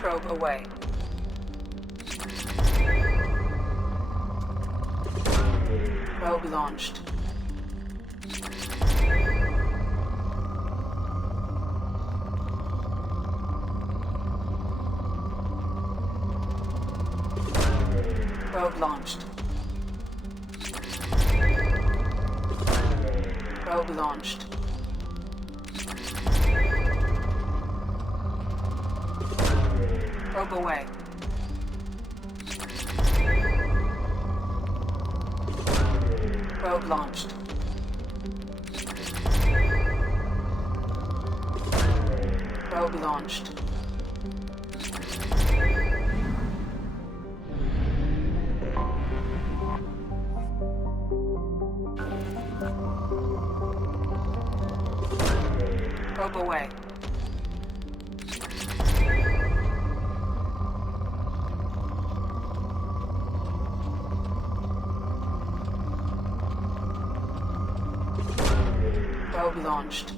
Probe away. Probe launched. Probe launched. Probe launched. Probe away. Probe launched. Probe launched. Probe away. Probe launched.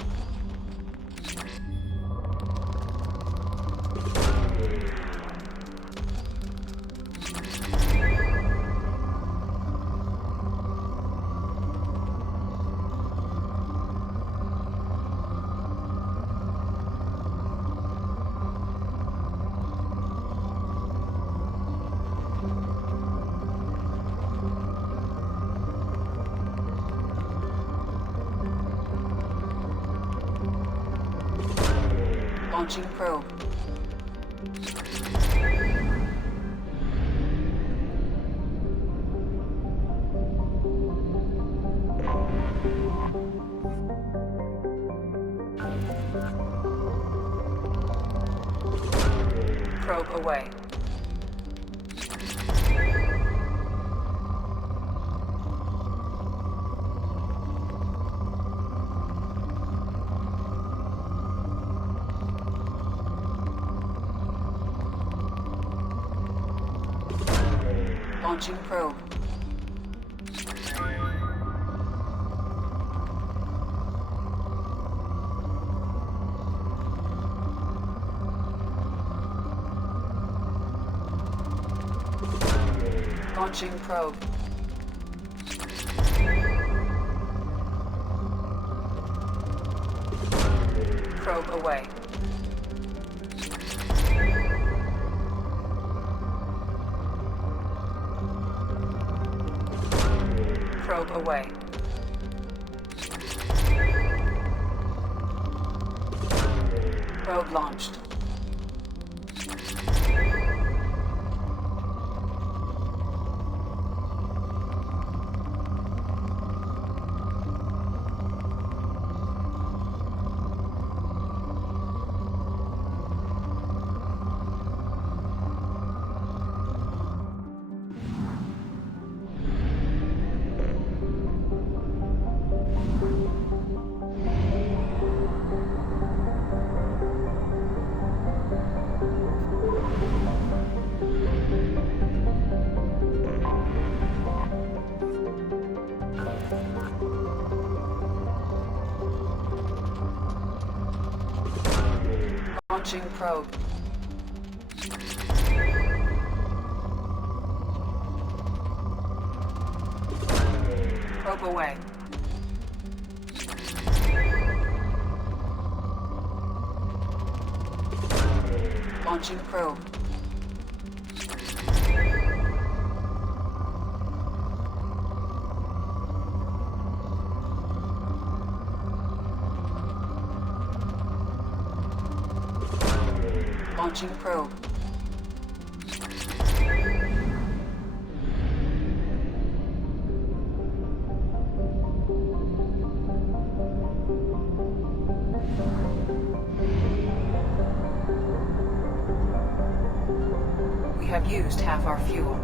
Launching probe. Probe away. Launching probe. Launching probe. Probe away. Probe away. Probe launched. Launching probe. Probe away. Launching probe. Launching probe. We have used half our fuel.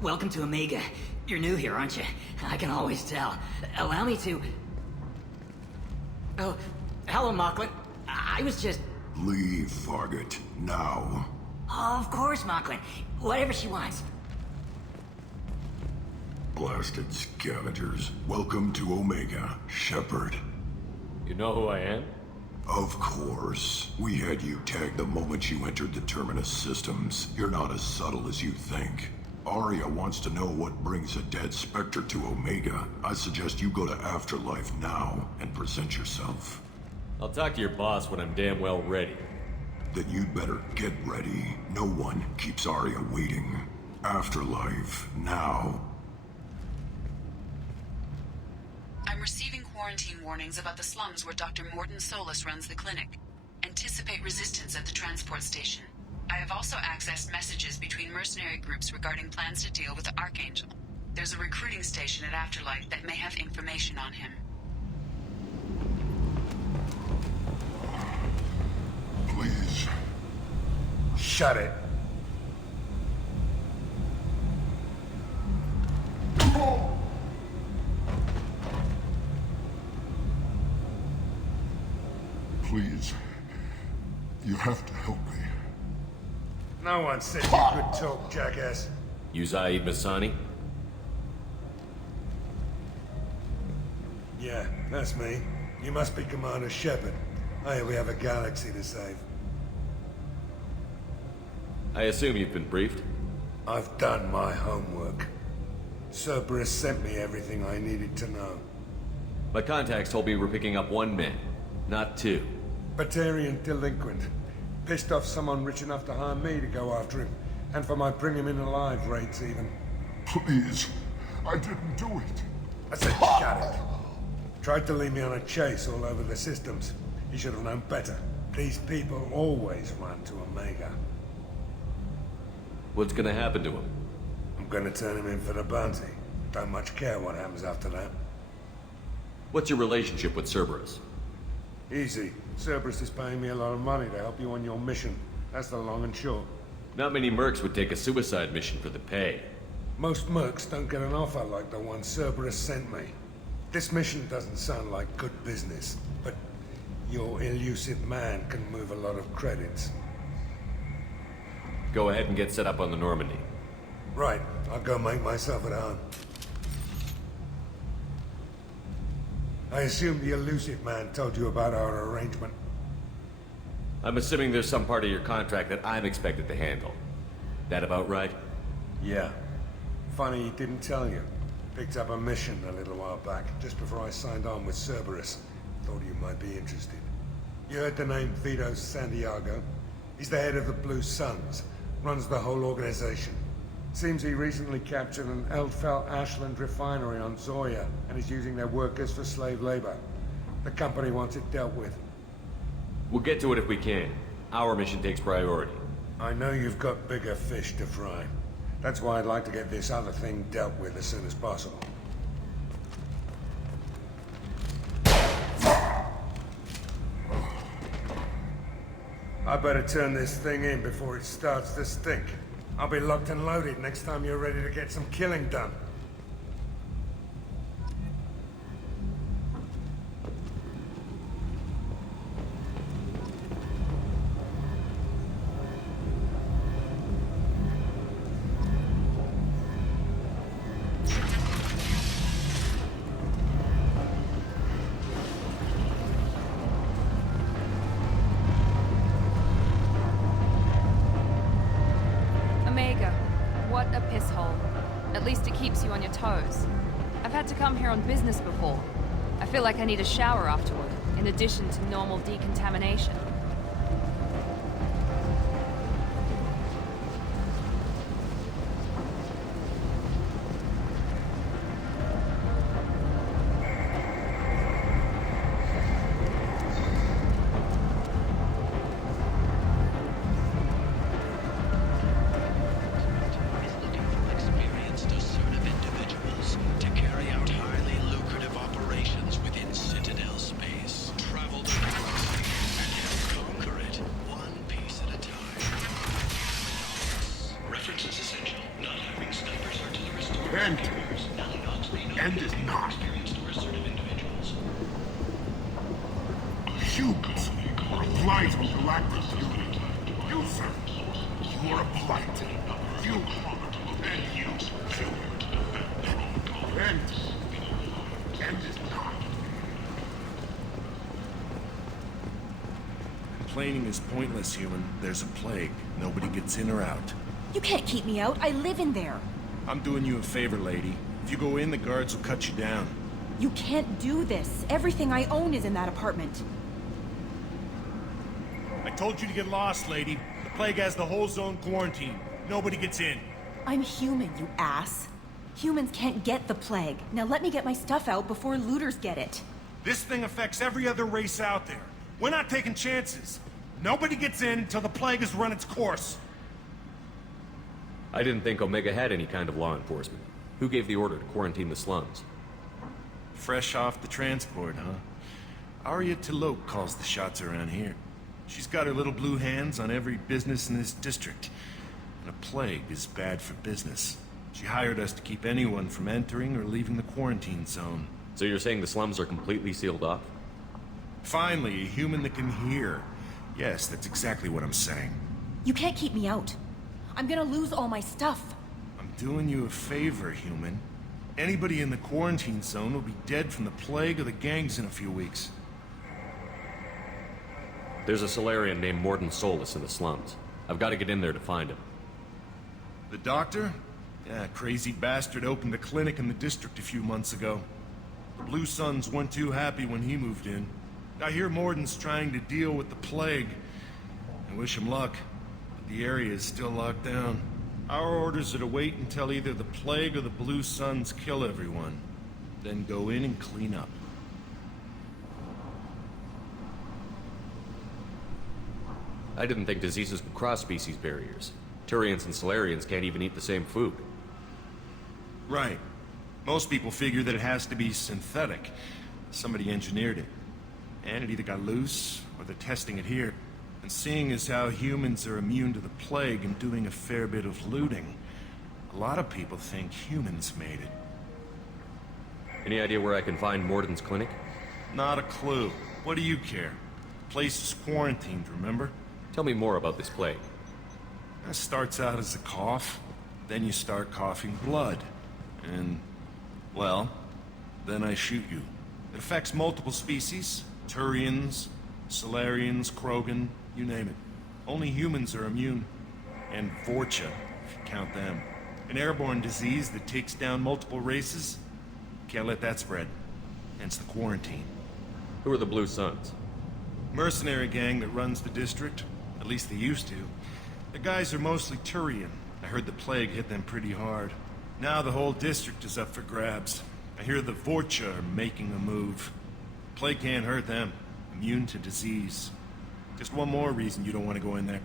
Welcome to Omega. You're new here, aren't you? I can always tell. Allow me to... Oh, hello, Mocklin. I was just... Leave, Fargate, now. Oh, of course, Mocklin. Whatever she wants. Blasted scavengers. Welcome to Omega, Shepard. You know who I am? Of course. We had you tagged the moment you entered the Terminus systems. You're not as subtle as you think. Aria wants to know what brings a dead Spectre to Omega. I suggest you go to Afterlife now and present yourself. I'll talk to your boss when I'm damn well ready. Then you'd better get ready. No one keeps Aria waiting. Afterlife now. I'm receiving quarantine warnings about the slums where Dr. Morton Solus runs the clinic. Anticipate resistance at the transport station. I have also accessed messages between mercenary groups regarding plans to deal with the Archangel. There's a recruiting station at Afterlife that may have information on him. Please. Shut it. Please. You have to help me. No one said you could talk, jackass. You Zaid Masani? Yeah, that's me. You must be Commander Shepard. I hear we have a galaxy to save. I assume you've been briefed? I've done my homework. Cerberus sent me everything I needed to know. My contacts told me we're picking up one man, not two. Batarian delinquent. Pissed off someone rich enough to hire me to go after him. And for my bring him in alive rates even. Please. I didn't do it. I said shut it. Tried to lead me on a chase all over the systems. He should have known better. These people always run to Omega. What's gonna happen to him? I'm gonna turn him in for the bounty. Don't much care what happens after that. What's your relationship with Cerberus? Easy. Cerberus is paying me a lot of money to help you on your mission. That's the long and short. Not many mercs would take a suicide mission for the pay. Most mercs don't get an offer like the one Cerberus sent me. This mission doesn't sound like good business, but your elusive man can move a lot of credits. Go ahead and get set up on the Normandy. Right. I'll go make myself at home. I assume the elusive man told you about our arrangement. I'm assuming there's some part of your contract that I'm expected to handle. That about right? Yeah. Funny he didn't tell you. Picked up a mission a little while back, just before I signed on with Cerberus. Thought you might be interested. You heard the name Vito Santiago? He's the head of the Blue Suns. Runs the whole organization. Seems he recently captured an Eldfell Ashland refinery on Zoya and is using their workers for slave labor. The company wants it dealt with. We'll get to it if we can. Our mission takes priority. I know you've got bigger fish to fry. That's why I'd like to get this other thing dealt with as soon as possible. I better turn this thing in before it starts to stink. I'll be locked and loaded next time you're ready to get some killing done. What a piss hole. At least it keeps you on your toes. I've had to come here on business before. I feel like I need a shower afterward, in addition to normal decontamination. End is not. Humans are a blight on galactic unity. You, sir, you are a blight. You, and you, End is not. Complaining is pointless, human. There's a plague. Nobody gets in or out. You can't keep me out. I live in there. I'm doing you a favor, lady. If you go in, the guards will cut you down. You can't do this. Everything I own is in that apartment. I told you to get lost, lady. The plague has the whole zone quarantined. Nobody gets in. I'm human, you ass. Humans can't get the plague. Now let me get my stuff out before looters get it. This thing affects every other race out there. We're not taking chances. Nobody gets in until the plague has run its course. I didn't think Omega had any kind of law enforcement. Who gave the order to quarantine the slums? Fresh off the transport, huh? Arya T'Loak calls the shots around here. She's got her little blue hands on every business in this district. And a plague is bad for business. She hired us to keep anyone from entering or leaving the quarantine zone. So you're saying the slums are completely sealed off? Finally, a human that can hear. Yes, that's exactly what I'm saying. You can't keep me out. I'm gonna lose all my stuff. I'm doing you a favor, human. Anybody in the quarantine zone will be dead from the plague or the gangs in a few weeks. There's a Solarian named Morden Solus in the slums. I've got to get in there to find him. The doctor? Yeah, crazy bastard opened a clinic in the district a few months ago. The Blue Suns weren't too happy when he moved in. I hear Morden's trying to deal with the plague. I wish him luck, but the area is still locked down. Our orders are to wait until either the plague or the Blue Suns kill everyone, then go in and clean up. I didn't think diseases could cross species barriers. Turians and Solarians can't even eat the same food. Right. Most people figure that it has to be synthetic. Somebody engineered it. And it either got loose, or they're testing it here. And seeing as how humans are immune to the plague and doing a fair bit of looting, a lot of people think humans made it. Any idea where I can find Morden's clinic? Not a clue. What do you care? The place is quarantined, remember? Tell me more about this plague. It starts out as a cough, then you start coughing blood. And, well, then I shoot you. It affects multiple species. Turians, Solarians, Krogan, you name it. Only humans are immune. And Vorcha, if you count them. An airborne disease that takes down multiple races. Can't let that spread. Hence the quarantine. Who are the Blue Suns? Mercenary gang that runs the district. At least they used to. The guys are mostly Turian. I heard the plague hit them pretty hard. Now the whole district is up for grabs. I hear the Vorcha are making a move. Plague can't hurt them. Immune to disease. Just one more reason you don't want to go in there.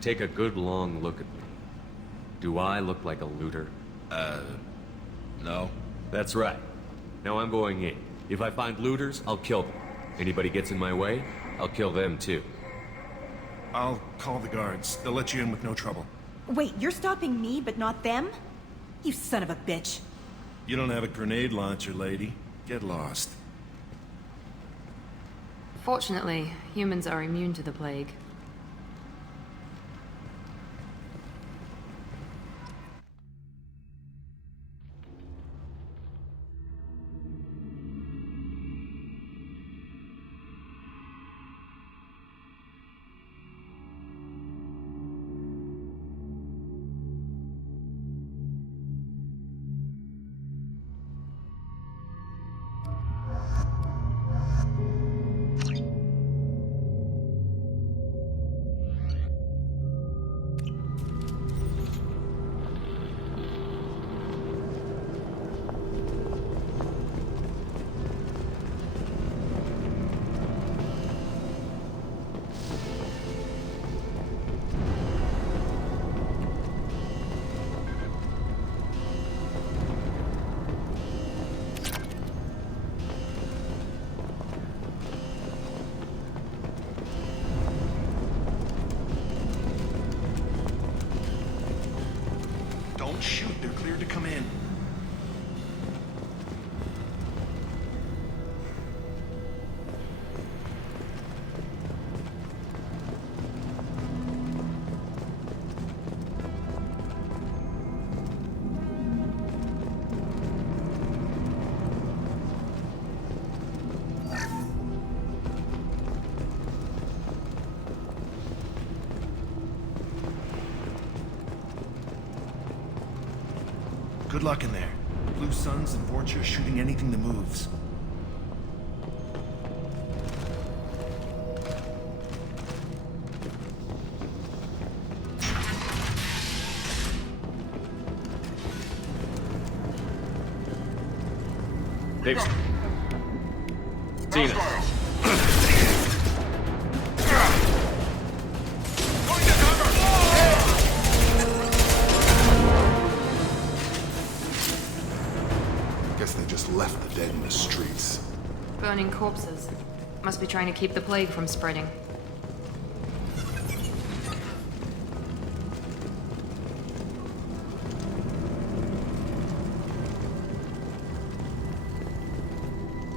Take a good long look at me. Do I look like a looter? No. That's right. Now I'm going in. If I find looters, I'll kill them. Anybody gets in my way, I'll kill them too. I'll call the guards. They'll let you in with no trouble. Wait, you're stopping me, but not them? You son of a bitch. You don't have a grenade launcher, lady. Get lost. Fortunately, humans are immune to the plague. Don't shoot. They're cleared to come in. Good luck in there. Blue Suns and Vorcha shooting anything that moves. They've seen us. Guess they just left the dead in the streets. Burning corpses. Must be trying to keep the plague from spreading.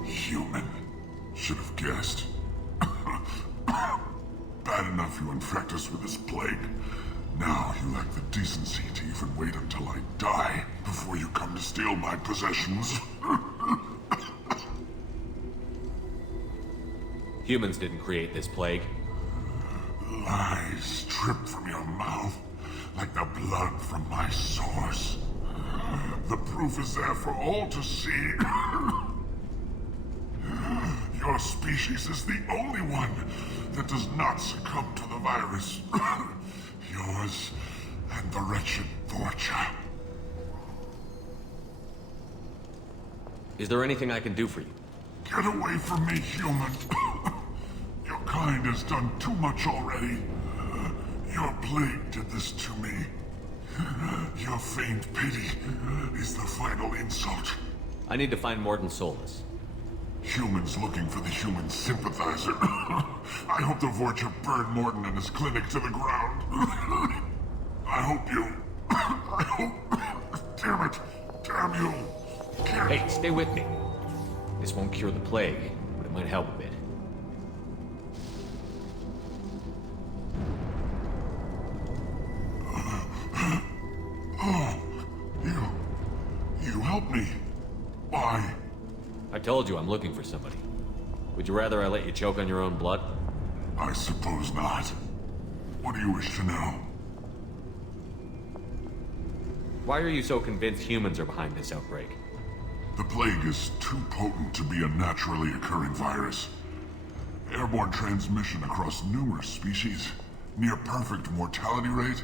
Human. Should have guessed. Bad enough you infect us with this plague. Now you lack the decency to even wait until I die before you come to steal my possessions. Humans didn't create this plague. Lies drip from your mouth like the blood from my source. The proof is there for all to see. Your species is the only one that does not succumb to the virus. Yours and the wretched Vorcha. Is there anything I can do for you? Get away from me, human. Your kind has done too much already. Your plague did this to me. Your faint pity is the final insult. I need to find Morton Solus. Humans looking for the human sympathizer. I hope the Vorcha burned Morton and his clinic to the ground. I hope you... I hope... Damn it. Damn you. Hey, stay with me. This won't cure the plague, but it might help a bit. Oh, you helped me. Why? I told you I'm looking for somebody. Would you rather I let you choke on your own blood? I suppose not. What do you wish to know? Why are you so convinced humans are behind this outbreak? The plague is too potent to be a naturally occurring virus. Airborne transmission across numerous species, near perfect mortality rate.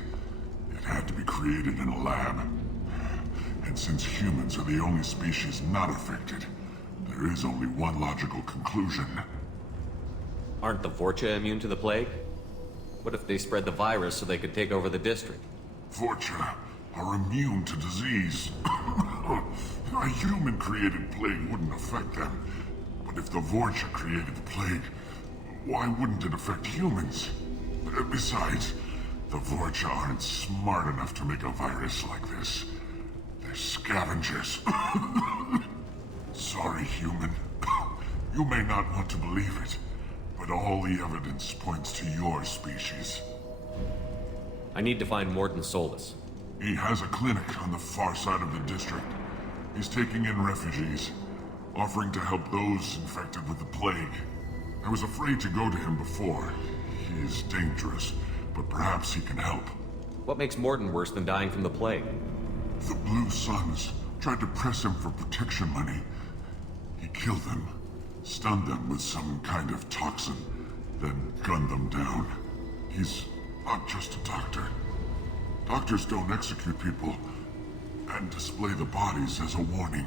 It had to be created in a lab. And since humans are the only species not affected, there is only one logical conclusion. Aren't the Vorcha immune to the plague? What if they spread the virus so they could take over the district? Vorcha are immune to disease. A human-created plague wouldn't affect them. But if the Vorcha created the plague, why wouldn't it affect humans? Besides, the Vorcha aren't smart enough to make a virus like this. They're scavengers. Sorry, human. You may not want to believe it, but all the evidence points to your species. I need to find Morton Solus. He has a clinic on the far side of the district. He's taking in refugees, offering to help those infected with the plague. I was afraid to go to him before. He is dangerous, but perhaps he can help. What makes Morton worse than dying from the plague? The Blue Suns tried to press him for protection money. He killed them, stunned them with some kind of toxin, then gunned them down. He's not just a doctor. Doctors don't execute people and display the bodies as a warning.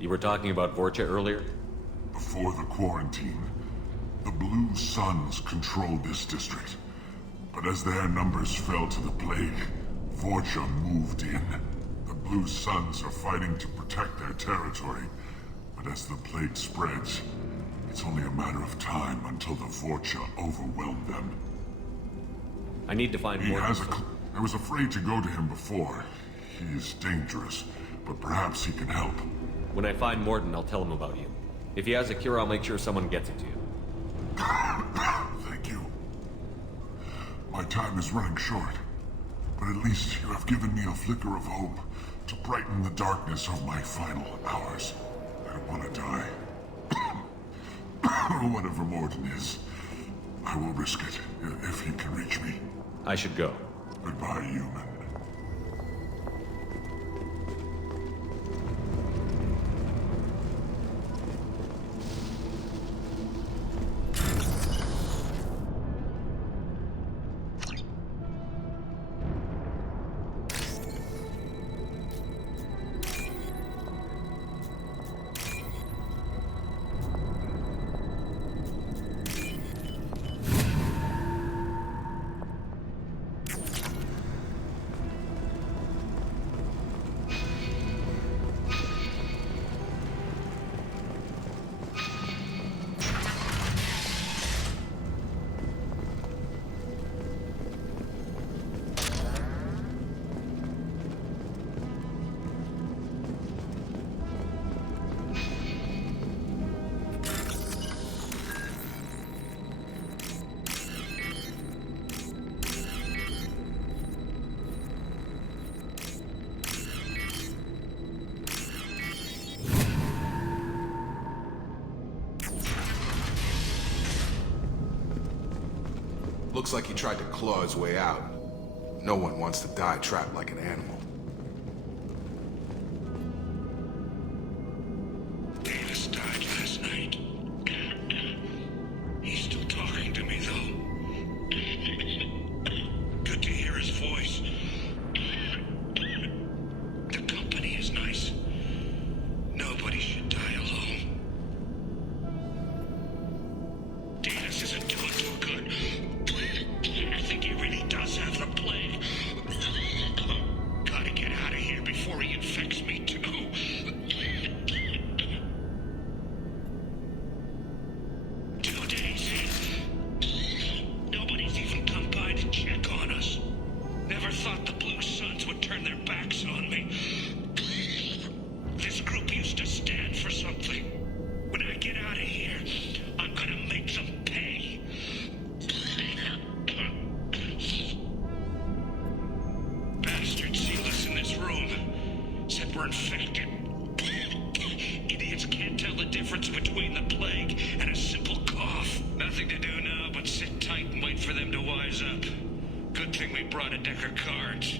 You were talking about Vorcha earlier? Before the quarantine, the Blue Suns controlled this district. But as their numbers fell to the plague, Vorcha moved in. The Blue Suns are fighting to protect their territory. But as the plague spreads, it's only a matter of time until the Vorcha overwhelm them. I need to find He Morton. has I was afraid to go to him before. He is dangerous, but perhaps he can help. When I find Morton, I'll tell him about you. If he has a cure, I'll make sure someone gets it to you. Thank you. My time is running short, but at least you have given me a flicker of hope to brighten the darkness of my final hours. I don't want to die. Whatever Morton is, I will risk it if he can reach me. I should go. Goodbye, human. Looks like he tried to claw his way out. No one wants to die trapped like an animal. Davis died last night. He's still talking to me, though. Good to hear his voice. The company is nice. Nobody should die alone. Davis isn't doing too good. I think he really does have the plague. Gotta get out of here before he infects me too. 2 days in. Nobody's even come by to check on us. Never thought the Blue Suns would turn their backs on me. This group used to stand for something. When I get out of here, I'm gonna make them pay. Bastards sealed us in this room. Said we're infected. Idiots can't tell the difference between the plague and a simple cough. Nothing to do now but sit tight and wait for them to wise up. Good thing we brought a deck of cards.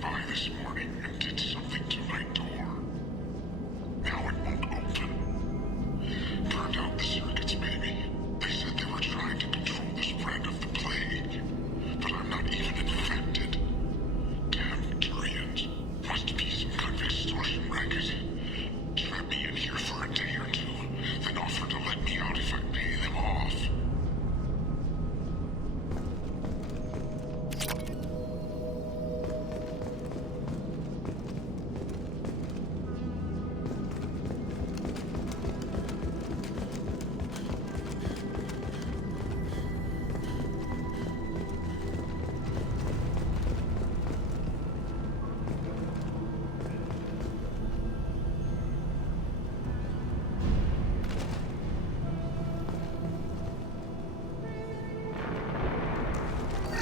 by this morning and did something to my door. Now it won't open. Turned out the circuits, maybe. They said they were trying to control the spread of the plague. But I'm not even infected. Damn Turians. Must be some kind of extortion racket. Trap me in here for a day or two, then offer to let me out if I pay them off.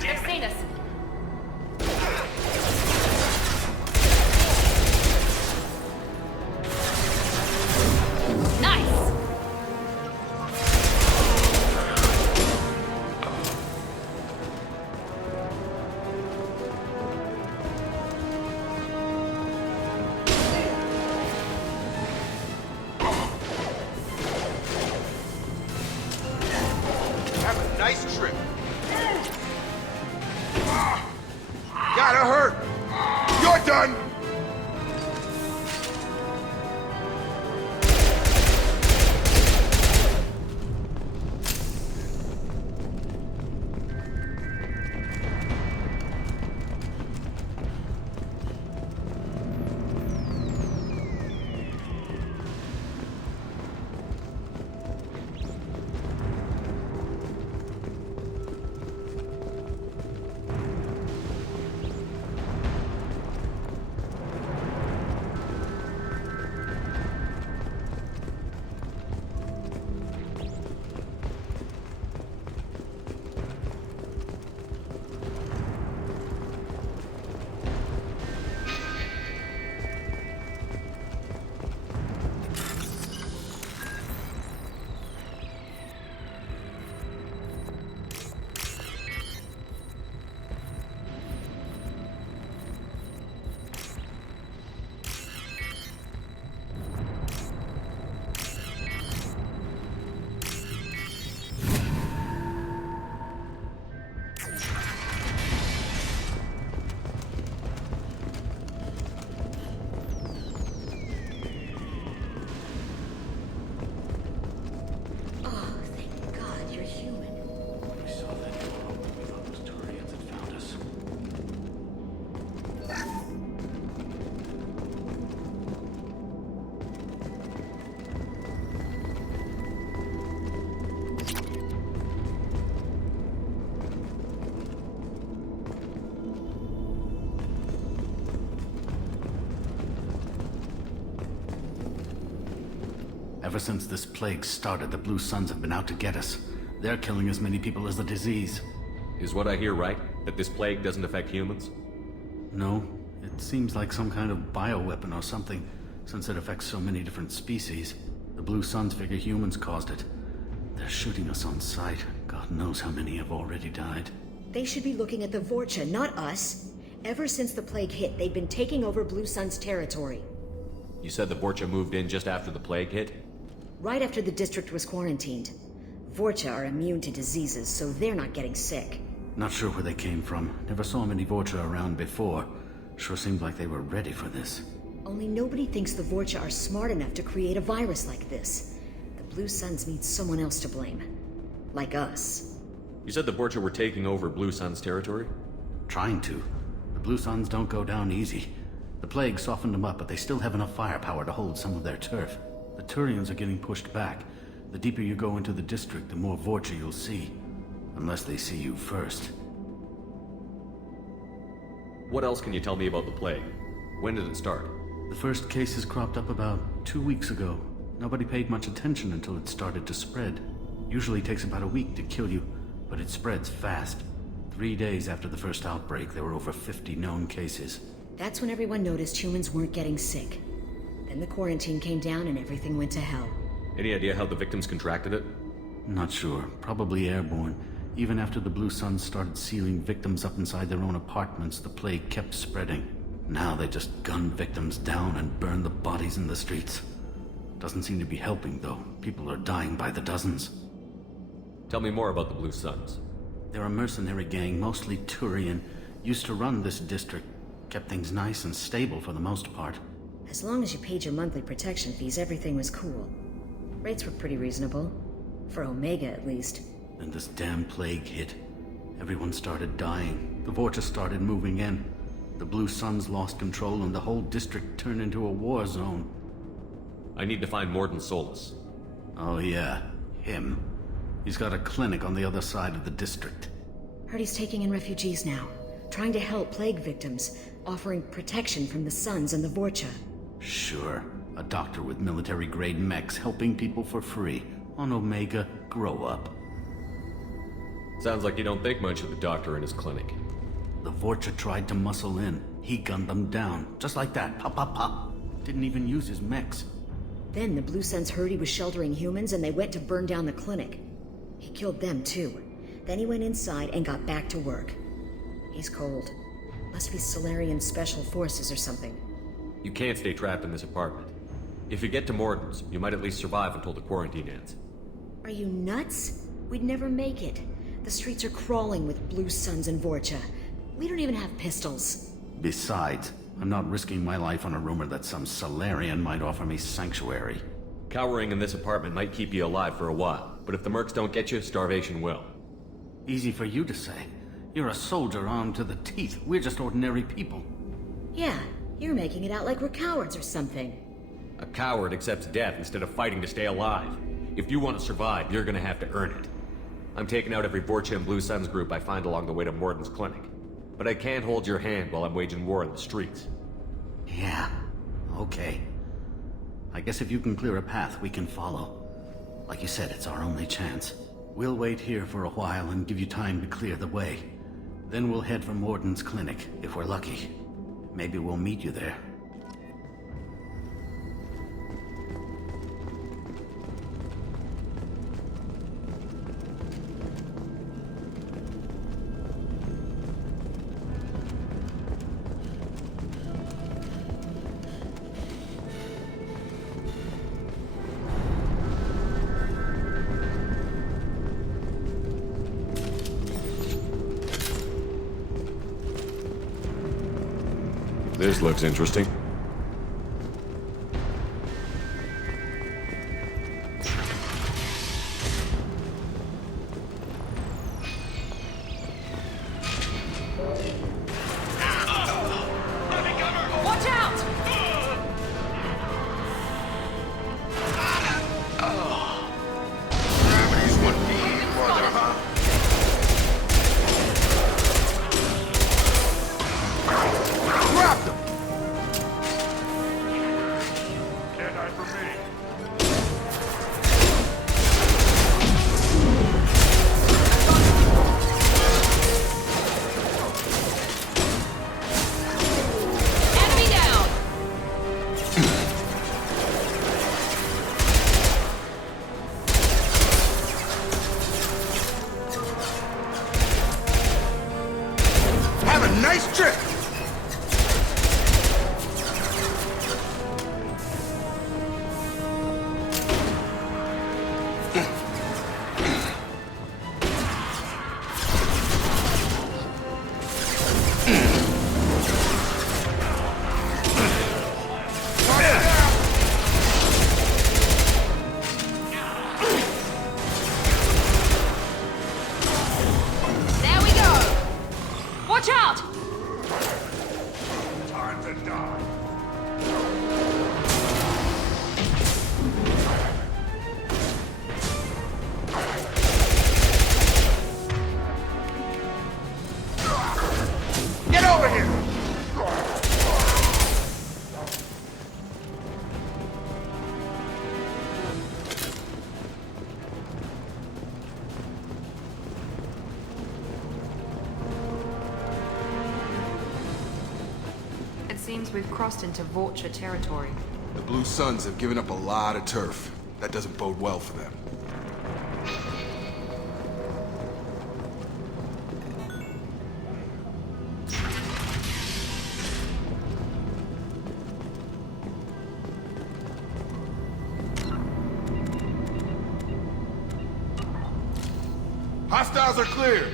They've seen us. Nice! Have a nice trip. Gotta hurt. You're done. Ever since this plague started, the Blue Suns have been out to get us. They're killing as many people as the disease. Is what I hear right? That this plague doesn't affect humans? No, it seems like some kind of bioweapon or something, since it affects so many different species. The Blue Suns figure humans caused it. They're shooting us on sight. God knows how many have already died. They should be looking at the Vorcha, not us. Ever since the plague hit, they've been taking over Blue Sun's territory. You said the Vorcha moved in just after the plague hit? Right after the district was quarantined. Vorcha are immune to diseases, so they're not getting sick. Not sure where they came from. Never saw many Vorcha around before. Sure seemed like they were ready for this. Only nobody thinks the Vorcha are smart enough to create a virus like this. The Blue Suns need someone else to blame. Like us. You said the Vorcha were taking over Blue Sun's territory? Trying to. The Blue Suns don't go down easy. The plague softened them up, but they still have enough firepower to hold some of their turf. The Turians are getting pushed back. The deeper you go into the district, the more Vorcha you'll see. Unless they see you first. What else can you tell me about the plague? When did it start? The first cases cropped up about 2 weeks ago. Nobody paid much attention until it started to spread. Usually takes about a week to kill you, but it spreads fast. 3 days after the first outbreak, there were over 50 known cases. That's when everyone noticed humans weren't getting sick. Then the quarantine came down and everything went to hell. Any idea how the victims contracted it? Not sure. Probably airborne. Even after the Blue Suns started sealing victims up inside their own apartments, the plague kept spreading. Now they just gun victims down and burn the bodies in the streets. Doesn't seem to be helping, though. People are dying by the dozens. Tell me more about the Blue Suns. They're a mercenary gang, mostly Turian. Used to run this district. Kept things nice and stable for the most part. As long as you paid your monthly protection fees, everything was cool. Rates were pretty reasonable. For Omega, at least. Then this damn plague hit. Everyone started dying. The Vorta started moving in. The Blue Suns lost control and the whole district turned into a war zone. I need to find Morden Solus. Oh yeah, him. He's got a clinic on the other side of the district. Heard he's taking in refugees now. Trying to help plague victims. Offering protection from the Suns and the Vorcha. Sure. A doctor with military-grade mechs helping people for free. On Omega, grow up. Sounds like you don't think much of the doctor and his clinic. The Vorcha tried to muscle in. He gunned them down. Just like that. Pop, pop, pop. Didn't even use his mechs. Then the Blue Suns heard he was sheltering humans and they went to burn down the clinic. He killed them too. Then he went inside and got back to work. He's cold. Must be Solarian Special Forces or something. You can't stay trapped in this apartment. If you get to Morden's, you might at least survive until the quarantine ends. Are you nuts? We'd never make it. The streets are crawling with Blue Suns and Vorcha. We don't even have pistols. Besides, I'm not risking my life on a rumor that some Solarian might offer me sanctuary. Cowering in this apartment might keep you alive for a while, but if the mercs don't get you, starvation will. Easy for you to say. You're a soldier armed to the teeth. We're just ordinary people. Yeah, you're making it out like we're cowards or something. A coward accepts death instead of fighting to stay alive. If you want to survive, you're gonna have to earn it. I'm taking out every Vorcha and Blue Suns group I find along the way to Morden's clinic. But I can't hold your hand while I'm waging war in the streets. Yeah, okay. I guess if you can clear a path, we can follow. Like you said, it's our only chance. We'll wait here for a while and give you time to clear the way. Then we'll head for Morden's clinic, if we're lucky. Maybe we'll meet you there. This looks interesting. Watch out! Gravity's what we need, brother, huh? Grab them! Can't hide from me. Enemy down! Have a nice trip! There we go! Watch out! Time to die. Get over here! It seems we've crossed into Vorcha territory. The Blue Suns have given up a lot of turf. That doesn't bode well for them. Missiles are clear.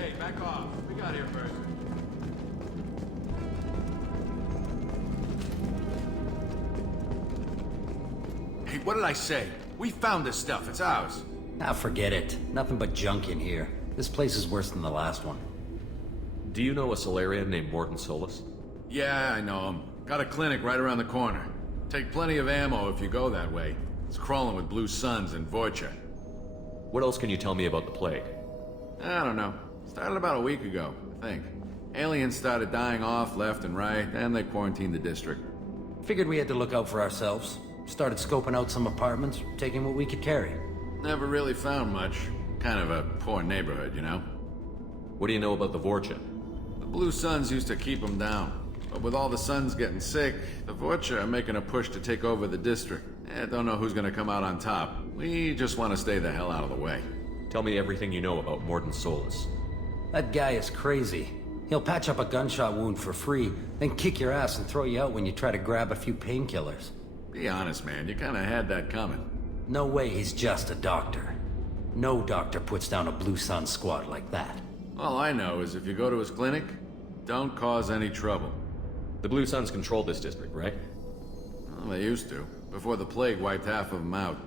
Hey, back off. We got here first. Hey, what did I say? We found this stuff. It's ours. Ah, forget it. Nothing but junk in here. This place is worse than the last one. Do you know a Solarian named Morton Solus? Yeah, I know him. Got a clinic right around the corner. Take plenty of ammo if you go that way. It's crawling with Blue Suns and Voyager. What else can you tell me about the plague? I don't know. Started about a week ago, I think. Aliens started dying off left and right, and they quarantined the district. Figured we had to look out for ourselves. Started scoping out some apartments, taking what we could carry. Never really found much. Kind of a poor neighborhood, you know? What do you know about the Vorcha? The Blue Suns used to keep them down. But with all the Suns getting sick, the Vorcha are making a push to take over the district. Don't know who's gonna come out on top. We just want to stay the hell out of the way. Tell me everything you know about Morton Solus. That guy is crazy. He'll patch up a gunshot wound for free, then kick your ass and throw you out when you try to grab a few painkillers. Be honest, man. You kinda had that coming. No way he's just a doctor. No doctor puts down a Blue Sun squad like that. All I know is if you go to his clinic, don't cause any trouble. The Blue Suns control this district, right? Well, they used to, before the plague wiped half of them out.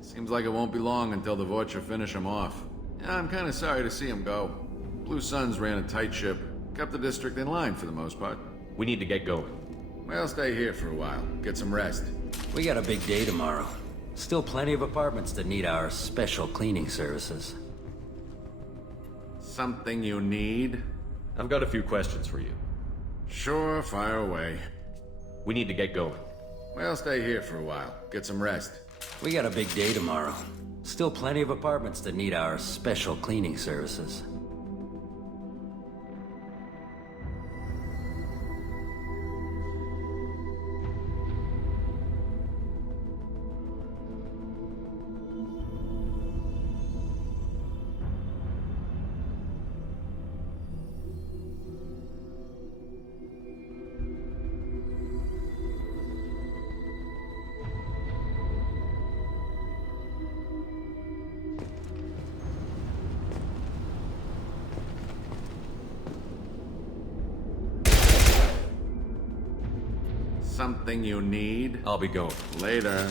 Seems like it won't be long until the Vorcha finish them off. Yeah, I'm kinda sorry to see them go. Blue Suns ran a tight ship, kept the district in line for the most part. We need to get going. Well, stay here for a while, get some rest. We got a big day tomorrow. Still plenty of apartments that need our special cleaning services. Something you need? I've got a few questions for you. Sure, fire away. We need to get going. Well, stay here for a while, get some rest. We got a big day tomorrow. Still plenty of apartments that need our special cleaning services. Something you need? I'll be going. Later.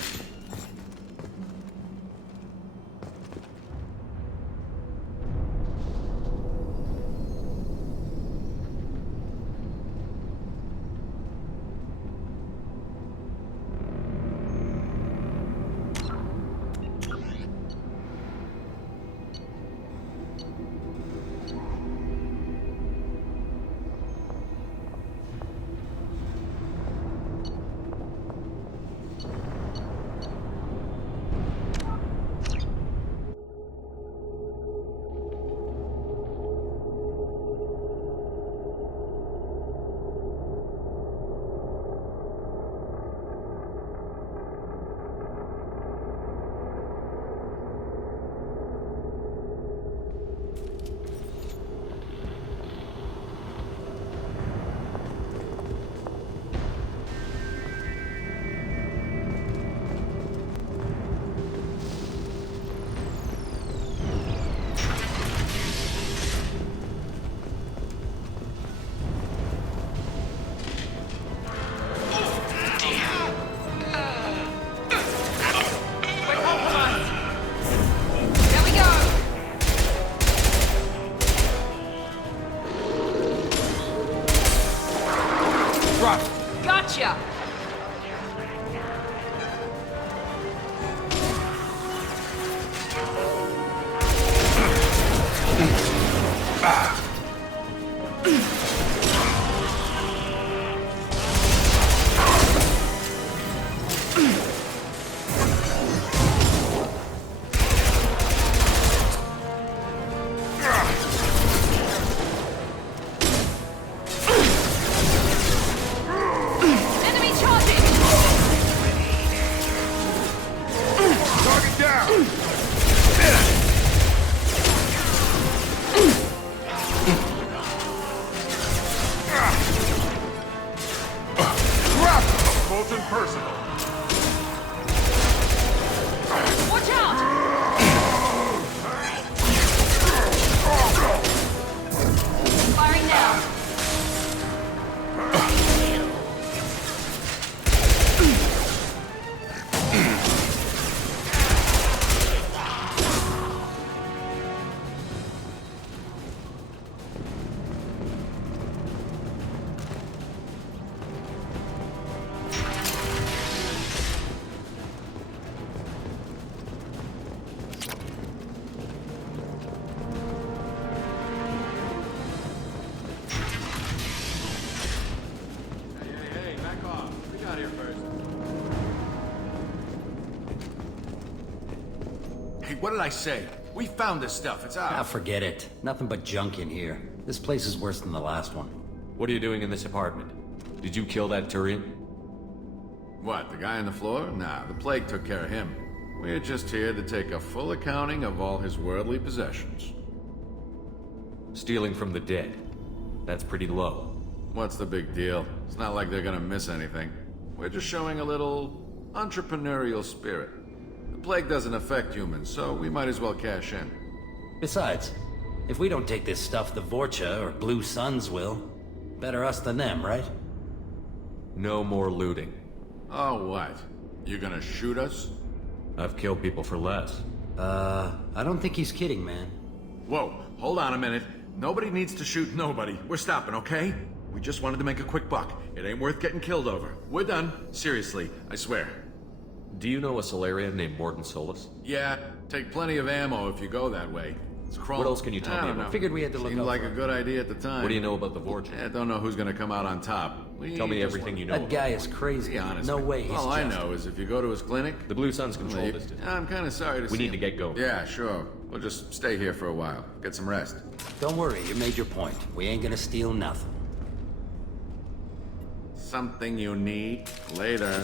Sultan Percival. Watch out! Firing now. Hey, back off. We got here first. Hey, what did I say? We found this stuff. It's Ah, ours. forget it. Nothing but junk in here. This place is worse than the last one. What are you doing in this apartment? Did you kill that Turian? What, the guy on the floor? Nah, the plague took care of him. We're just here to take a full accounting of all his worldly possessions. Stealing from the dead. That's pretty low. What's the big deal? It's not like they're gonna miss anything. We're just showing a little entrepreneurial spirit. The plague doesn't affect humans, so we might as well cash in. Besides, if we don't take this stuff, the Vorcha or Blue Suns will. Better us than them, right? No more looting. Oh, what? You gonna shoot us? I've killed people for less. I don't think he's kidding, man. Whoa, hold on a minute. Nobody needs to shoot nobody. We're stopping, okay? We just wanted to make a quick buck. It ain't worth getting killed over. We're done. Seriously, I swear. Do you know a Solarian named Morden Solus? Yeah, take plenty of ammo if you go that way. It's crawling. What else can you tell I me don't about? know. Figured we had to look Seemed out like for a it. good idea at the time. What do you know about the Vorcha? Yeah, don't know who's gonna come out on top. Tell me everything you know That about guy him. is crazy. Be honest. No way he's All I just- know is if you go to his clinic, The Blue Suns control Maybe. this district. I'm kind of sorry to see We need him. to get going. Yeah, sure. We'll just stay here for a while. Get some rest. Don't worry, you made your point. We ain't gonna steal nothing. Something you need later.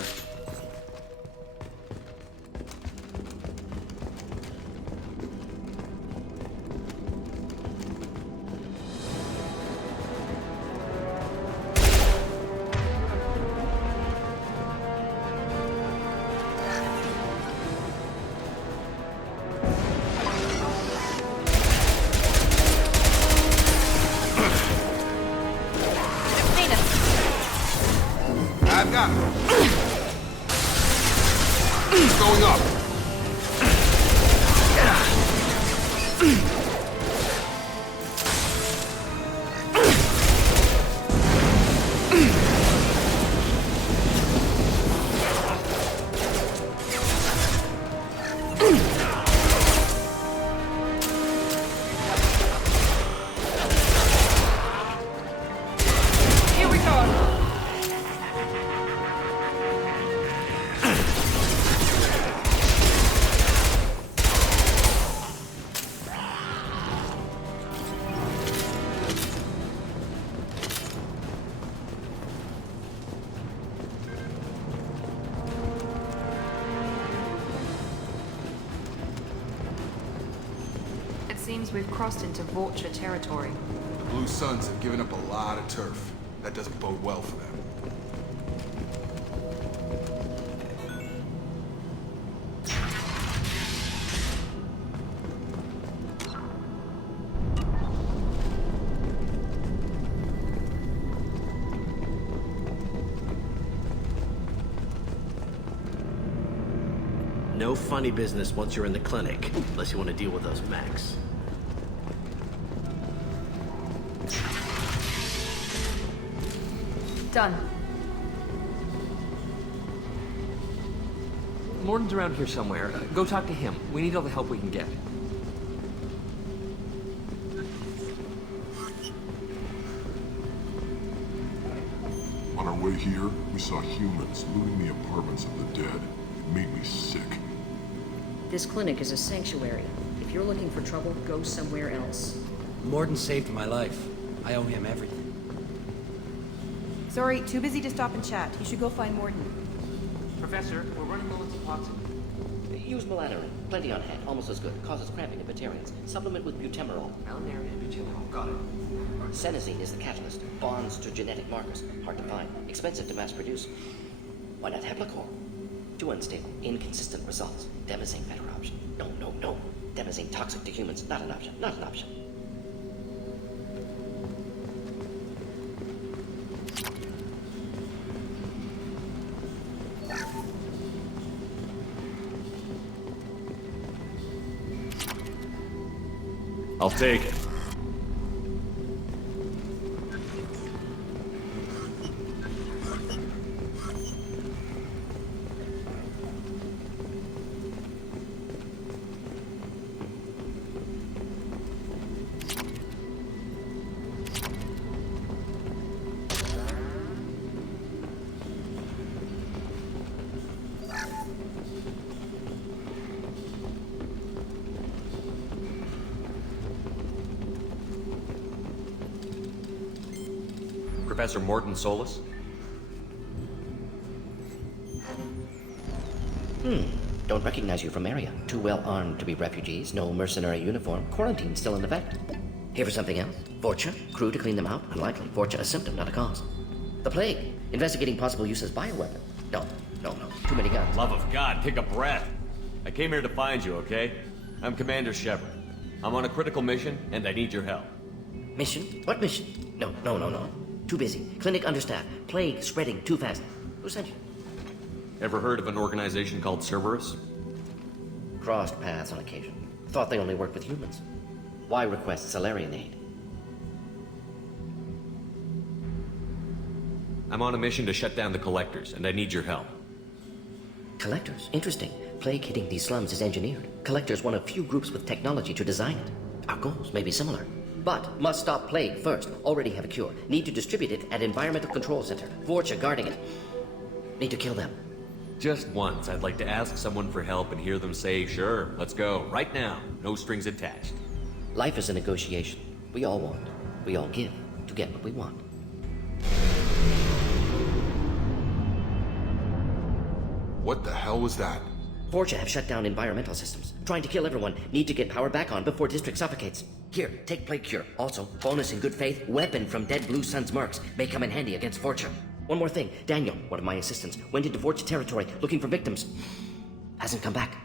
I've got him. Going up. Here we go. It seems we've crossed into Vorcha territory. The Blue Suns have given up a lot of turf. That doesn't bode well for them. No funny business once you're in the clinic, unless you want to deal with those mechs. Done. Morden's around here somewhere. Go talk to him. We need all the help we can get. On our way here, we saw humans looting the apartments of the dead. It made me sick. This clinic is a sanctuary. If you're looking for trouble, go somewhere else. Morden saved my life. I owe him everything. Sorry, too busy to stop and chat. You should go find Morden. Professor, we're running low on suppoxy. Use melatonin. Plenty on hand. Almost as good. Causes cramping in Batarians. Supplement with butemerol. Malnarian and butylenol. Got it. Senesine is the catalyst. Bonds to genetic markers. Hard to find. Expensive to mass produce. Why not Heplicor? Too unstable, inconsistent results. Demazine better option. No, no, no. Demazine toxic to humans. Not an option. Not an option. I'll take it. Professor Morton Solus? Don't recognize you from area. Too well armed to be refugees, no mercenary uniform, quarantine still in effect. Here for something else? Vorcha? Crew to clean them out? Unlikely. Vorcha a symptom, not a cause. The plague? Investigating possible use as bioweapon? No. Too many guns. Love of God, take a breath. I came here to find you, okay? I'm Commander Shepard. I'm on a critical mission, and I need your help. Mission? What mission? No. Too busy. Clinic understaffed. Plague spreading too fast. Who sent you? Ever heard of an organization called Cerberus? Crossed paths on occasion. Thought they only worked with humans. Why request Salarian aid? I'm on a mission to shut down the Collectors, and I need your help. Collectors? Interesting. Plague hitting these slums is engineered. Collectors one of few groups with technology to design it. Our goals may be similar. But must stop plague first. Already have a cure. Need to distribute it at Environmental Control Center. Vorcha guarding it. Need to kill them. Just once, I'd like to ask someone for help and hear them say, sure, let's go, right now. No strings attached. Life is a negotiation. We all want. We all give to get what we want. What the hell was that? Vorcha have shut down environmental systems. Trying to kill everyone. Need to get power back on before district suffocates. Here, take plague cure. Also, bonus in good faith, weapon from dead Blue Sun's mercs. May come in handy against Vorcha. One more thing. Daniel, one of my assistants, went into Vorcha territory looking for victims. Hasn't come back.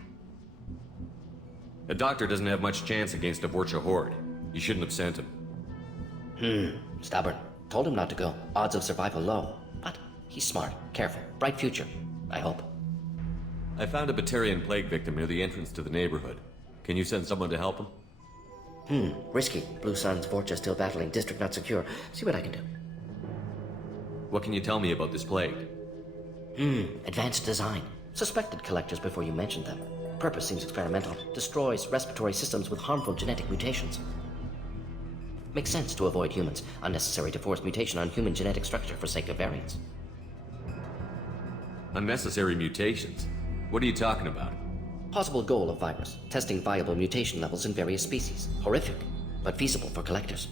A doctor doesn't have much chance against a Vorcha horde. You shouldn't have sent him. Stubborn. Told him not to go. Odds of survival low. But he's smart, careful, bright future. I hope. I found a Batarian plague victim near the entrance to the neighborhood. Can you send someone to help him? Risky. Blue Sun's Vorcha still battling, district not secure. See what I can do. What can you tell me about this plague? Advanced design. Suspected Collectors before you mentioned them. Purpose seems experimental. Destroys respiratory systems with harmful genetic mutations. Makes sense to avoid humans. Unnecessary to force mutation on human genetic structure for sake of variants. Unnecessary mutations? What are you talking about? Possible goal of virus. Testing viable mutation levels in various species. Horrific, but feasible for Collectors.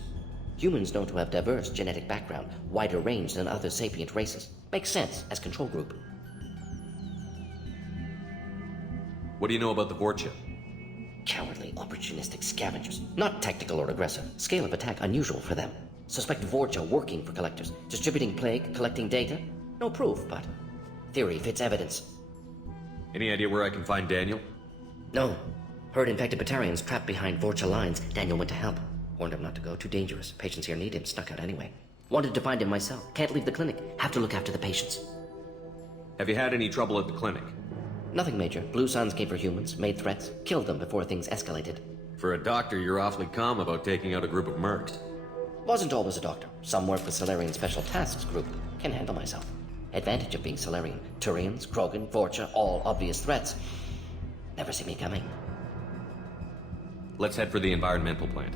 Humans known to have diverse genetic background, wider range than other sapient races. Makes sense as control group. What do you know about the Vorcha? Cowardly, opportunistic scavengers. Not tactical or aggressive. Scale of attack unusual for them. Suspect Vorcha working for Collectors. Distributing plague, collecting data. No proof, but theory fits evidence. Any idea where I can find Daniel? No. Heard infected Batarians trapped behind Vorcha lines. Daniel went to help. Warned him not to go. Too dangerous. Patients here need him. Snuck out anyway. Wanted to find him myself. Can't leave the clinic. Have to look after the patients. Have you had any trouble at the clinic? Nothing major. Blue Suns came for humans, made threats, killed them before things escalated. For a doctor, you're awfully calm about taking out a group of mercs. Wasn't always a doctor. Some work with Salarian Special Tasks Group. Can handle myself. Advantage of being Salarian. Turians, Krogan, Vorcha, all obvious threats. Never see me coming. Let's head for the environmental plant.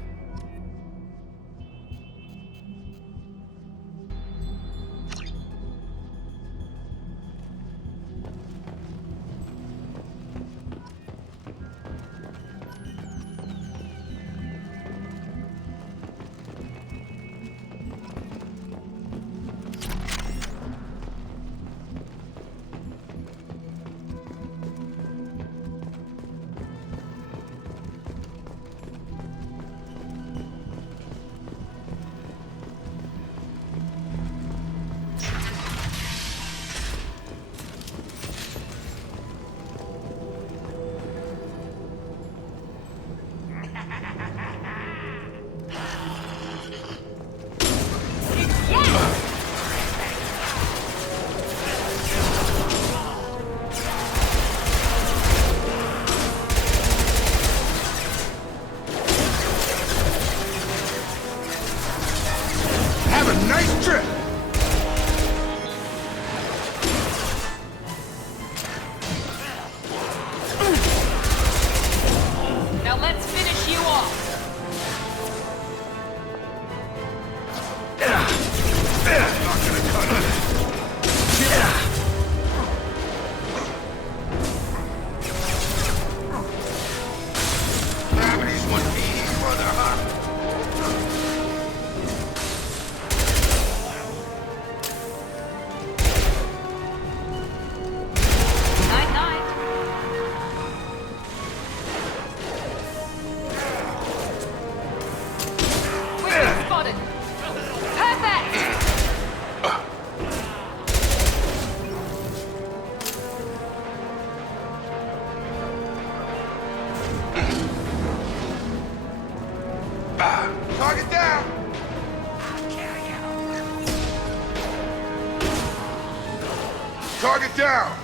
Target down!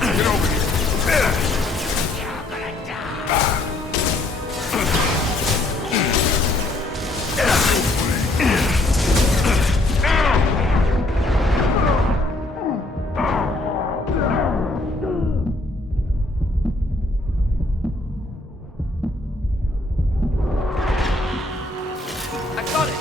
Get over here! I got it!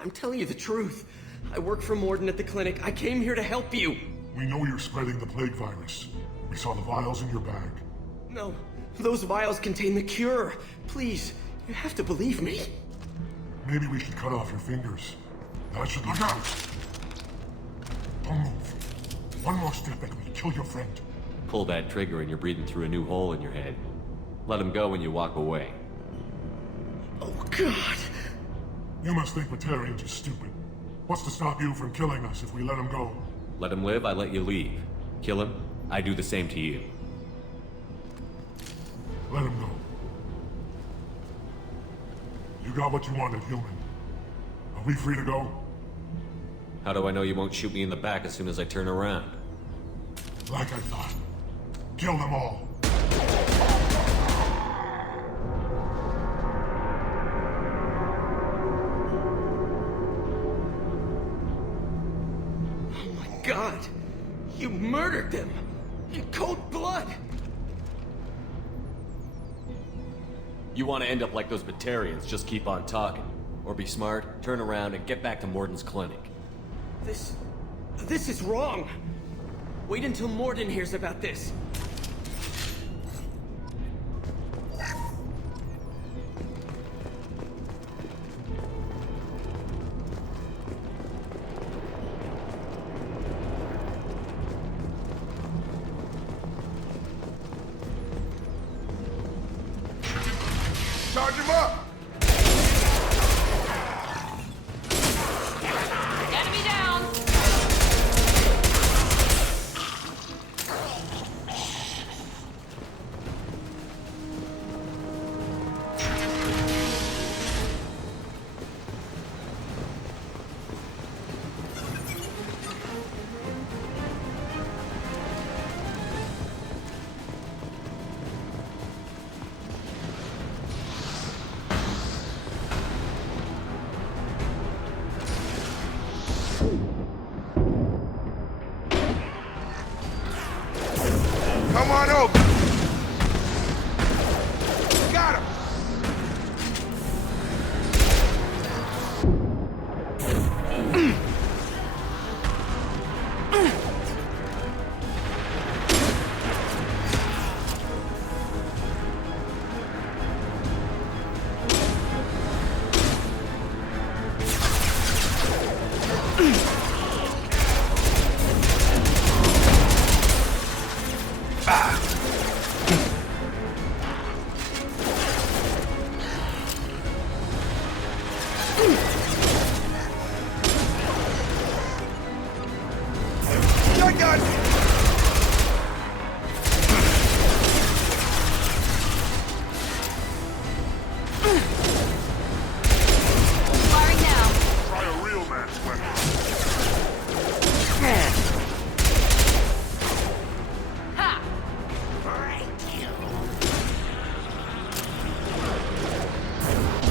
I'm telling you the truth. I work for Morden at the clinic. I came here to help you. We know you're spreading the plague virus. We saw the vials in your bag. No, those vials contain the cure. Please, you have to believe me. Maybe we should cut off your fingers. That should look out. Don't move. One more step and we'll kill your friend. Pull that trigger and you're breathing through a new hole in your head. Let him go when you walk away. Oh, God. You must think Batarians are stupid. What's to stop you from killing us if we let him go? Let him live, I let you leave. Kill him, I do the same to you. Let him go. You got what you wanted, human. Are we free to go? How do I know you won't shoot me in the back as soon as I turn around? Like I thought. Kill them all. Oh my God! You murdered them! In cold blood! You want to end up like those Batarians, just keep on talking. Or be smart, turn around, and get back to Morden's clinic. This is wrong! Wait until Morden hears about this. Charge him up! Enemy down! Come on over! Got him! Shotgun! Firing now. Try a real man's weapon. Ha!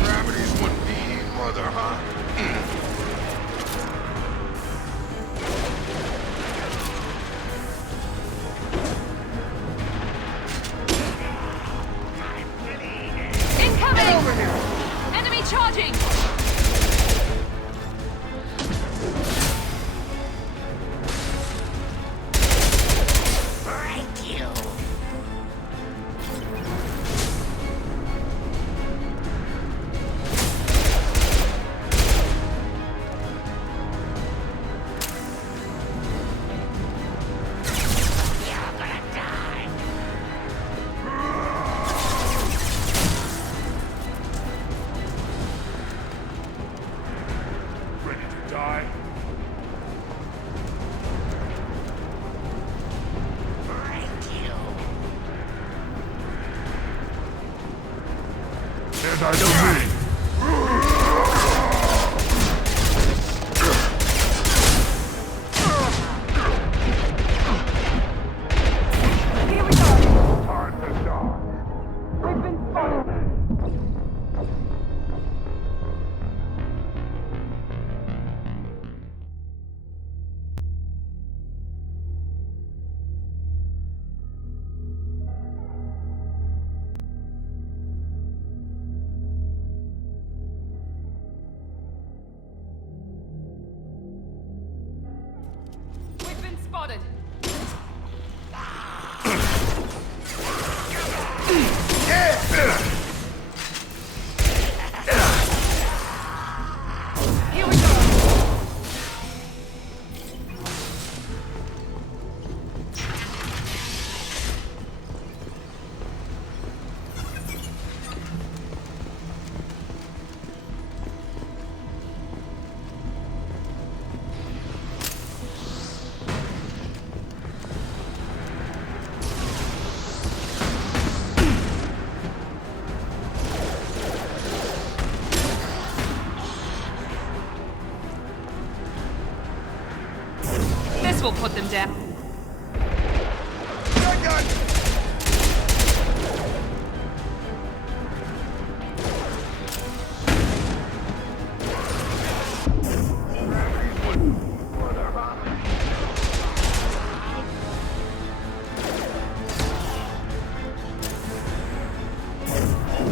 Gravity's one mean mother, huh? Incoming! Over here! Enemy charging! Ready to die? And I know me. Here we go! Time to die. We've been spotted! We've been spotted! Here we go! This will put them down. Shotgun!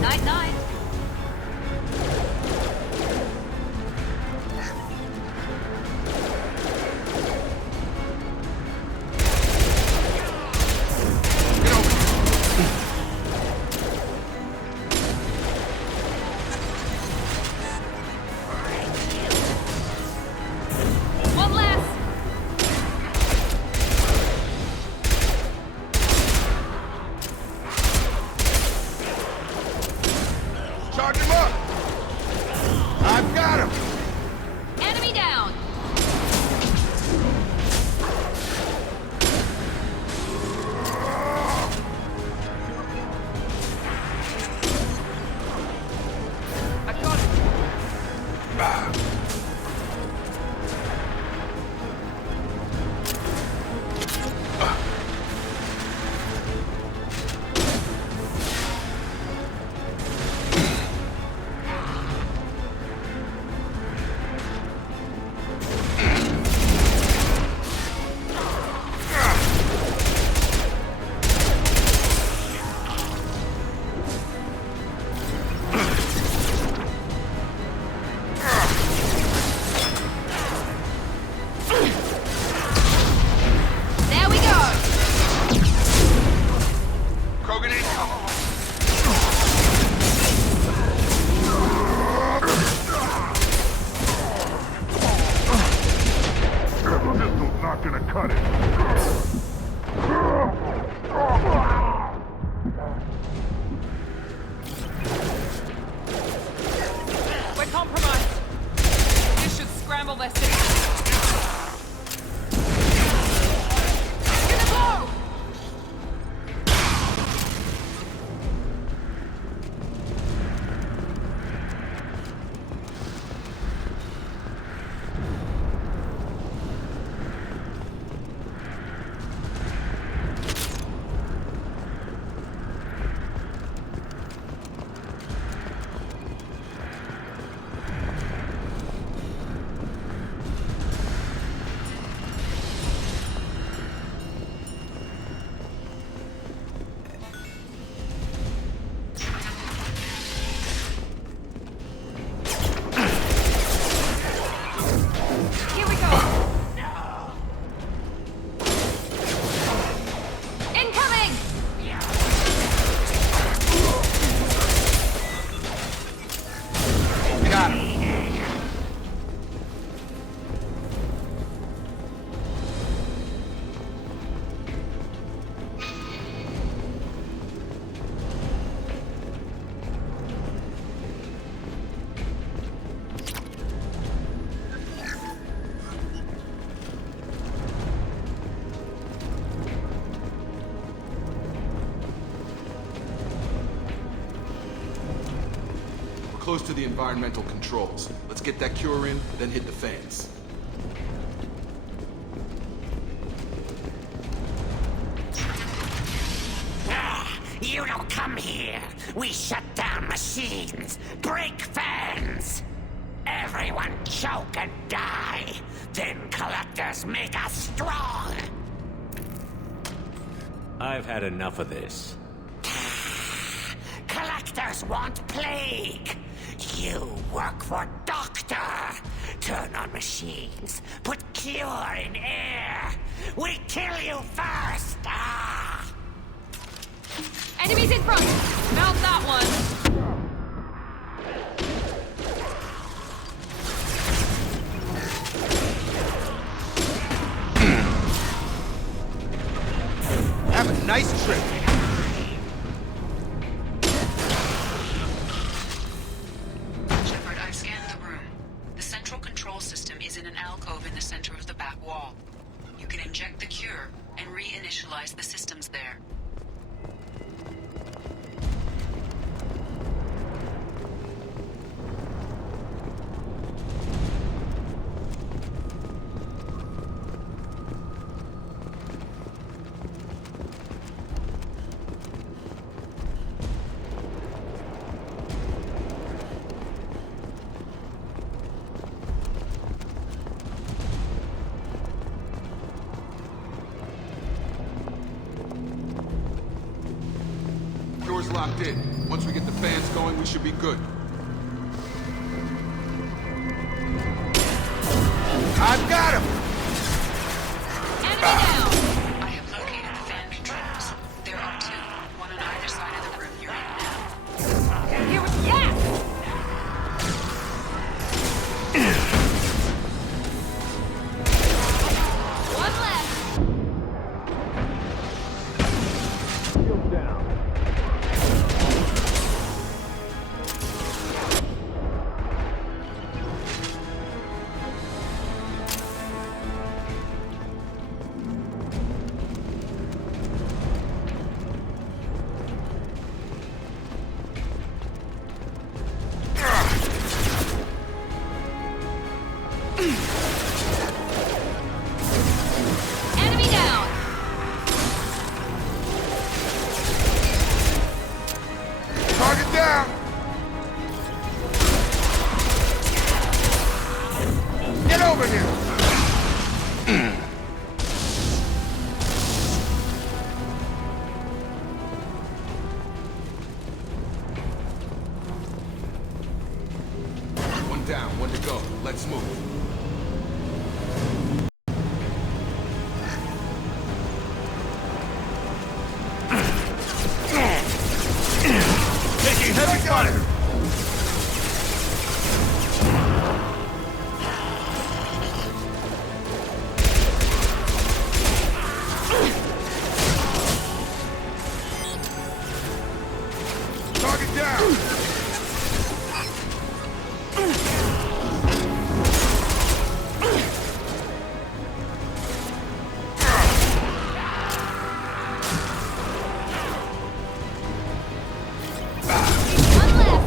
Night-night. One less. close to the environmental controls. Let's get that cure in, then hit the fans. You don't come here. We shut down machines, break fans. Everyone choke and die. Then collectors make us strong. I've had enough of this. Collectors want plague. You work for Doctor. Turn on machines. Put cure in air. We kill you first. Enemies in front! Mount that one! Have a nice trip. Shepard, I've scanned the room. The central control system is in an alcove in the center of the back wall. You can inject the cure and reinitialize the systems there. Door's locked in. Once we get the fans going, we should be good. I've got him! Enemy down! I have located the fan controls. There are two, one on either side of the room you're in now. Here we yes! One left! Enemy down! Target down! Get over here! One down, one to go. Let's move. Taking heavy fire! Target down! One left!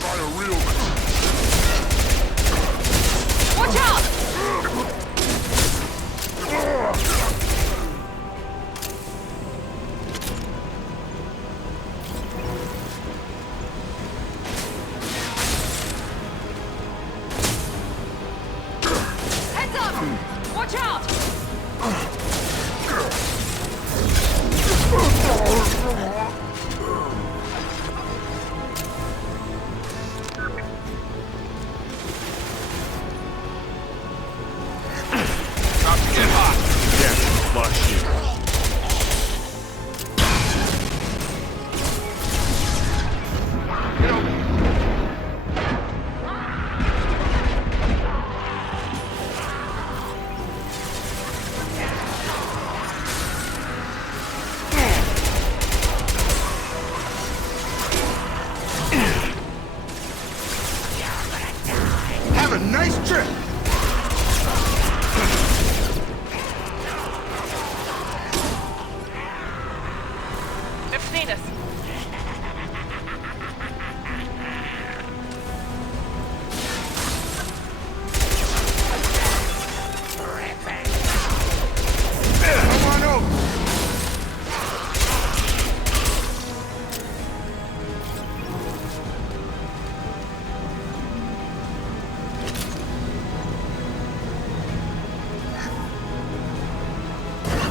Try a real Watch out!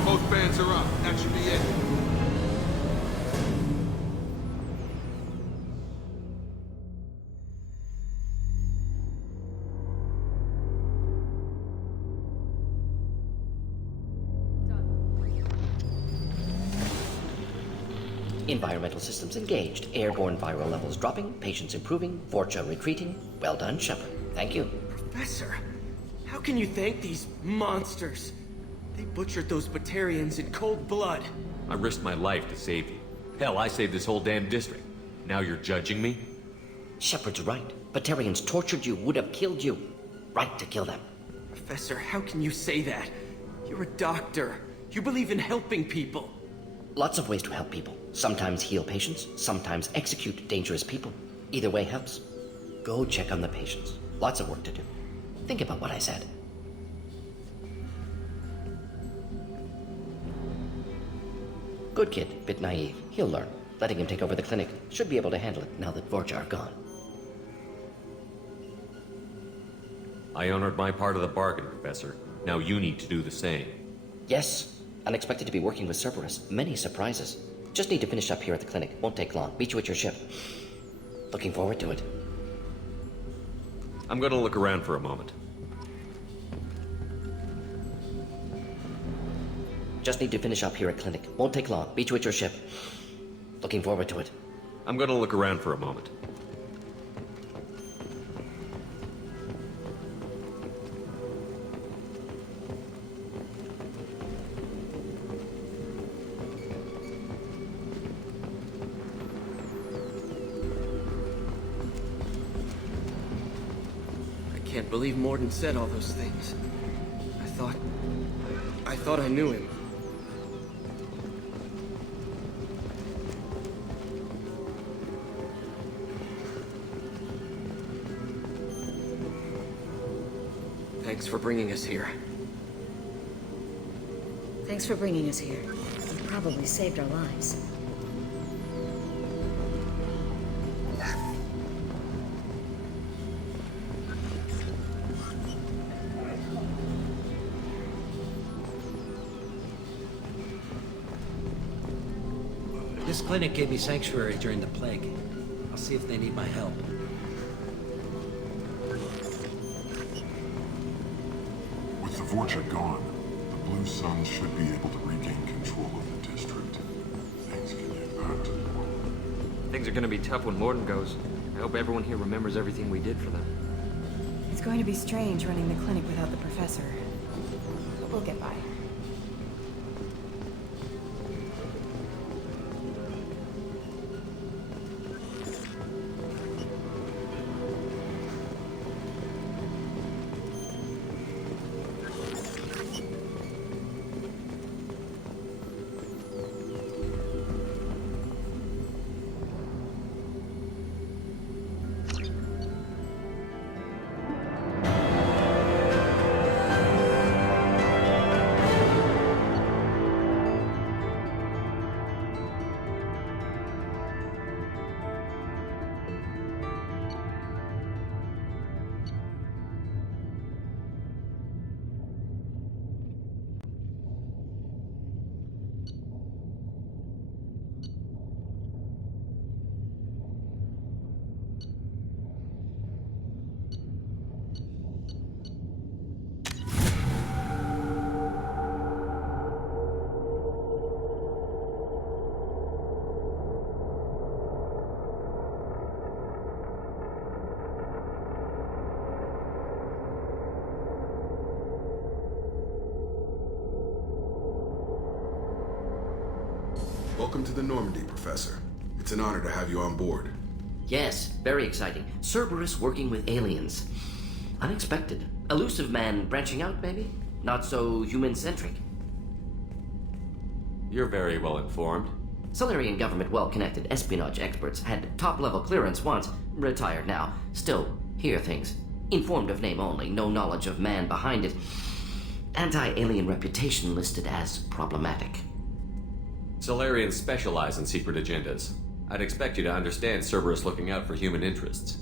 Both fans are up. That should be it. Environmental systems engaged. Airborne viral levels dropping. Patients improving. Vorcha retreating. Well done, Shepard. Thank you. Professor, how can you thank these monsters? They butchered those Batarians in cold blood. I risked my life to save you. Hell, I saved this whole damn district. Now you're judging me? Shepard's right. Batarians tortured you, would have killed you. Right to kill them. Professor, how can you say that? You're a doctor. You believe in helping people. Lots of ways to help people. Sometimes heal patients, sometimes execute dangerous people. Either way helps. Go check on the patients. Lots of work to do. Think about what I said. Good kid, bit naive. He'll learn. Letting him take over the clinic. Should be able to handle it now that Vorcha are gone. I honored my part of the bargain, Professor. Now you need to do the same. Yes. Unexpected to be working with Cerberus. Many surprises. Just need to finish up here at the clinic. Won't take long. Meet you at your ship. Looking forward to it. I'm gonna look around for a moment. Just need to finish up here at clinic. Won't take long. Meet you at your ship. Looking forward to it. I'm gonna look around for a moment. I can't believe Morden said all those things. I thought I knew him. Thanks for bringing us here. Thanks for bringing us here. You probably saved our lives. This clinic gave me sanctuary during the plague. I'll see if they need my help. With the Vorcha gone, the Blue Suns should be able to regain control of the district. Things can get back to normal. Things are gonna be tough when Morden goes. I hope everyone here remembers everything we did for them. It's going to be strange running the clinic without the professor. But we'll get by. Welcome to the Normandy, Professor. It's an honor to have you on board. Yes, very exciting. Cerberus working with aliens. Unexpected. Elusive man branching out, maybe? Not so human-centric. You're very well informed. Solarian government well-connected espionage experts had top-level clearance once. Retired now. Still hear things. Informed of name only, no knowledge of man behind it. Anti-alien reputation listed as problematic. Solarians specialize in secret agendas. I'd expect you to understand Cerberus looking out for human interests.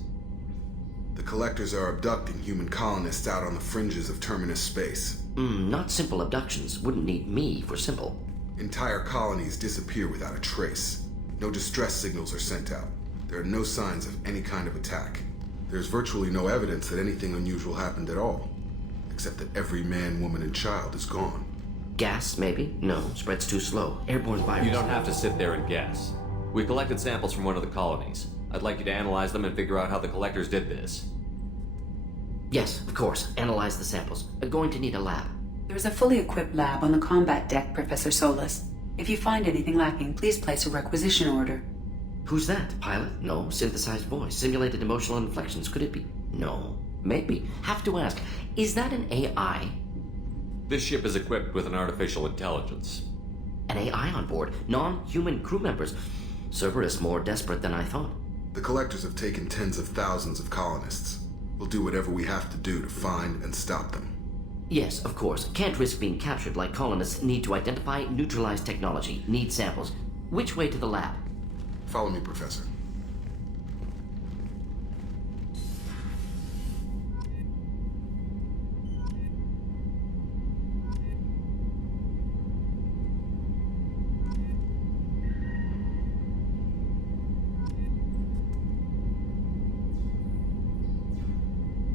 The Collectors are abducting human colonists out on the fringes of Terminus space. Not simple abductions. Wouldn't need me for simple. Entire colonies disappear without a trace. No distress signals are sent out. There are no signs of any kind of attack. There's virtually no evidence that anything unusual happened at all. Except that every man, woman, and child is gone. Gas, maybe? No, spreads too slow. Airborne virus. You don't have to sit there and guess. We collected samples from one of the colonies. I'd like you to analyze them and figure out how the collectors did this. Yes, of course. Analyze the samples. Going to need a lab. There is a fully equipped lab on the combat deck, Professor Solis. If you find anything lacking, please place a requisition order. Who's that? Pilot? No. Synthesized voice. Simulated emotional inflections. Could it be? No. Maybe. Have to ask. Is that an AI? This ship is equipped with an artificial intelligence. An AI on board? Non-human crew members? Cerberus more desperate than I thought. The collectors have taken tens of thousands of colonists. We'll do whatever we have to do to find and stop them. Yes, of course. Can't risk being captured like colonists. Need to identify, neutralize technology. Need samples. Which way to the lab? Follow me, Professor.